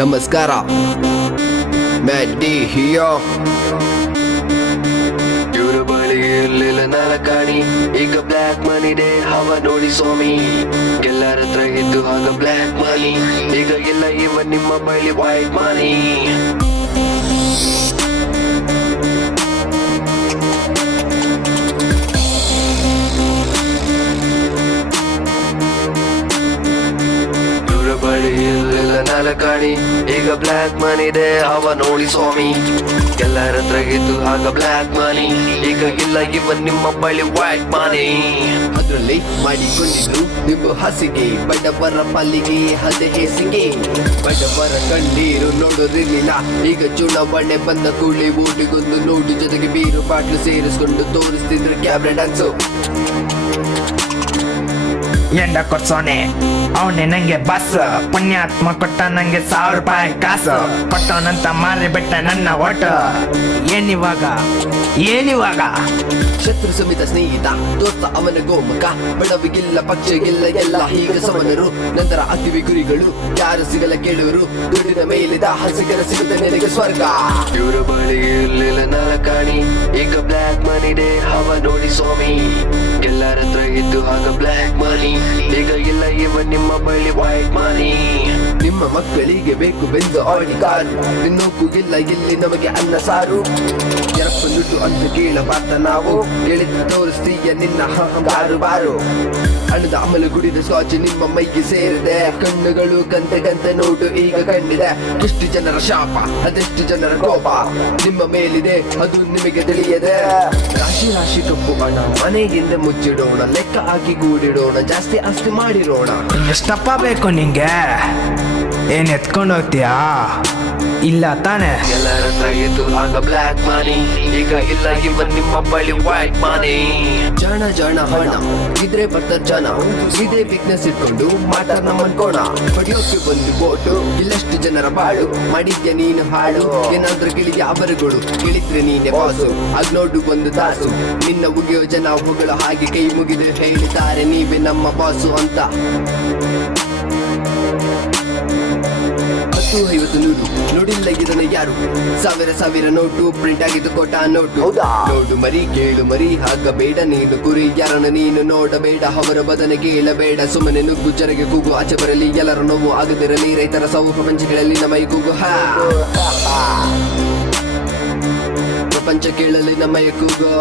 ನಮಸ್ಕಾರ, ಮ್ಯಾಡಿ ಹಿಯೋ. ಇವ್ರ ಬಳಿ ಇರ್ಲಿಲ್ಲ ನಾಲ್ಕಾಣಿ, ಈಗ ಬ್ಲ್ಯಾಕ್ ಮನಿ ಡೆ ಹವ ನೋಡಿ ಸ್ವಾಮಿ. ಎಲ್ಲರ ಹತ್ರ ಇದ್ದು ಆಗ ಬ್ಲ್ಯಾಕ್ ಮನಿ, ಈಗ ಎಲ್ಲ ಇವ ನಿಮ್ಮ ಬಳಿ ವೈಟ್ ಮನಿ. ಬಳಿ ಇರ್ಲಿಲ್ಲ ನಾಲ್ಕಾಣಿ, ಈಗ ಬ್ಲ್ಯಾಕ್ ಮನಿ ಡೆ ಹವ ನೋಡಿ ಸ್ವಾಮಿ. ಎಲ್ಲರ ಹತ್ರ ಇದ್ದು ಆಗ ಬ್ಲ್ಯಾಕ್ ಮನಿ, ಈಗ ಇಲ್ಲ ಇವ ನಿಮ್ಮ ಬಳಿ ವೈಟ್ ಮನಿ. ಅದ್ರಲ್ಲಿ ಮಾಡಿಕೊಂಡಿದ್ರು ನೀವು ಹಸಿಗೆ, ಬಡವರ ಪಾಲಿಗೆ ಅದೇ ಹೇಸಿಗೆ. ಬಡವರ ಕಣ್ಣೀರು ನೋಡೋದಿರ್ಲಿಲ್ಲ, ಈಗ ಚುನಾವಣೆ ಬಂದ ಕೂಡಲೇ ಓಟಿಗೊಂದು ನೋಟು ಜೊತೆಗೆ ಬೀರು ಬಾಟ್ಲು ಸೇರಿಸ್ಕೊಂಡು ತೋರಿಸ್ತಿದ್ರು ಕ್ಯಾಬ್ರೆ ಡ್ಯಾನ್ಸು. ಎಂಡ ಕೊಡ್ಸೋನೆ ಅವನೇ ನಂಗೆ ಬಸ್, ಪುಣ್ಯಾತ್ಮ ಕೊಟ್ಟ ನಂಗೆ 1000 ರೂಪಾಯಿ ಕಾಸು. ಕೊಟ್ಟವನಂತ ಮಾರಿ ಬಿಟ್ಟ ನನ್ನ ಓಟ. ಏನಿವಾಗ ಶತ್ರು ಸಮಿತ ಸ್ನೇಹಿತ ದೋಸ್ತ ಅವನ ಗೋಮುಖ. ಬಡವಿಗಿಲ್ಲ ಪಕ್ಷಗಿಲ್ಲ ಎಲ್ಲ ಈಗ ಸಮನರು. ನಂತರ ಅತಿವಿ ಗುರಿಗಳು ಯಾರು ಸಿಗಲ್ಲ ಕೇಳುವರು. ದುಡ್ಡಿನ ಮೇಲಿದ ಹಸಿಗರ ಸಿಗುತ್ತ ನಿನಗೆ ಸ್ವರ್ಗ. ಇವ್ರ ಬಳಿ ಇರ್ಲಿಲ್ಲ ನಾಲ್ಕಾಣಿ, ಈಗ ಬ್ಲ್ಯಾಕ್ ಮನಿ ಡೆ ಹವ ನೋಡಿ ಸ್ವಾಮಿ. ಎಲ್ಲರ ಹತ್ರ ಇದ್ದು ಆಗ ಬ್ಲ್ಯಾಕ್ ಮನಿ, ಈಗ ಇಲ್ಲ ಇವ ನಿಮ್ಮ ಬಳಿ ವೈಟ್ ಮನಿ. ನಿಮ್ಮ ಮಕ್ಕಳಿಗೆ ಬೇಕು ಬೆಂದು ಆಡಿ ಕಾರು, ತಿನ್ನೋಕೂಗಿಲ್ಲ ಇಲ್ಲಿ ನಮಗೆ ಅನ್ನ ಸಾರು. ಎರಪ್ಪ ದುಡ್ಡು ಅಂತ ಕೇಳಬಾರ್ದ ನಾವು, ಕೇಳಿದ ತೋರಿಸ್ತೀಯ ನಿನ್ನ ಕಾರು ಬಾರು. ಹಣದ ಅಮಲು ಗುಡಿದ ಸ್ಕಾಚ್ ನಿಮ್ಮ ಮೈಗೆ ಸೇರಿದೆ, ಕಣ್ಣುಗಳು ಗಂತೆ ಗಂತೆ ನೋಟು ಈಗ ಕಂಡಿದೆ. ಎಷ್ಟು ಜನರ ಶಾಪ ಅದೆಷ್ಟು ಜನರ ಕೋಪ ನಿಮ್ಮ ಮೇಲಿದೆ, ಅದು ನಿಮಗೆ ತಿಳಿಯದೆ. ರಾಶಿ ರಾಶಿ ಕಪ್ಪು ಹಣ ಮನೆಯಿಂದ ಮುಚ್ಚಿಡೋಣ, ಲೆಕ್ಕ ಹಾಕಿ ಕೂಡಿಡೋಣ, ಜಾಸ್ತಿ ಆಸ್ತಿ ಮಾಡಿರೋಣ. ಎಷ್ಟಪ್ಪ ಬೇಕು ನಿಂಗೆ? ಏನ್ ಎತ್ಕೊಂಡು ಹೋಗ್ತೀಯಾ? ಇಲ್ಲ ತಾನೆ? ಎಲ್ಲರ ಹತ್ರ ಇದ್ದು ಆಗ ಬ್ಲ್ಯಾಕ್ ಮನಿ, ಈಗ ಇಲ್ಲ ಇವ ನಿಮ್ಮ ಬಳಿ ವೈಟ್ ಮನಿ. ಜನ ಹಣ ಇದ್ರೆ ಬರ್ತಾರ ಜನ, ಇದೇ ಬಿಗ್ನೆಸ್ ಇಟ್ಕೊಂಡು ಮಾತಾಡ್ ನಮ್ಮ ಅನ್ಕೋಣ. ಪಡಿಯೋಕೆ ಬಂದು ಬೋಟು ಇಲ್ಲಷ್ಟು ಜನರ ಬಾಳು, ಮಾಡಿದ್ಯ ನೀನು ಹಾಳು. ಏನಾದ್ರೂ ಗಿಳಿಯ ಅವರುಗಳು ಗಿಳಿದ್ರೆ ನೀನೆ ಬಾಸು. ಆಗ ನೋಡು ಒಂದು ತಾಸು ನಿನ್ನ ಉಗಿಯೋ ಜನ ಹೊಗಳ ಹಾಗೆ ಕೈ ಮುಗಿದು ಹೇಳಿದ್ದಾರೆ ನೀವೇ ನಮ್ಮ ಬಾಸು ಅಂತ. 10, 50, 100 ನೋಡಿಲ್ಲ ಇದನ್ನ ಯಾರು. ಸಾವಿರ ನೋಟು ಪ್ರಿಂಟ್ ಆಗಿದ್ದು ಕೋಟ ನೋಟು. ನೋಡು ಮರಿ ಕೇಳು ಮರಿ ಆಗಬೇಡ ನೀನು ಕುರಿ, ಯಾರನ್ನು ನೀನು ನೋಡಬೇಡ, ಅವರ ಬದನೆ ಕೇಳಬೇಡ. ಸುಮ್ಮನೆ ನುಗ್ಗು ಜರಗೆ ಕೂಗು, ಆಚೆ ಬರಲಿ ಎಲ್ಲರ ನೋವು ಆಗದಿರಲಿ. ರೈತರ ಸಾವು ಪ್ರಪಂಚಗಳಲ್ಲಿ ನಮೈ ಕೂಗು. ಪ್ರಪಂಚ ಕೇಳಲಿ ನಮೈ ಕೂಗು.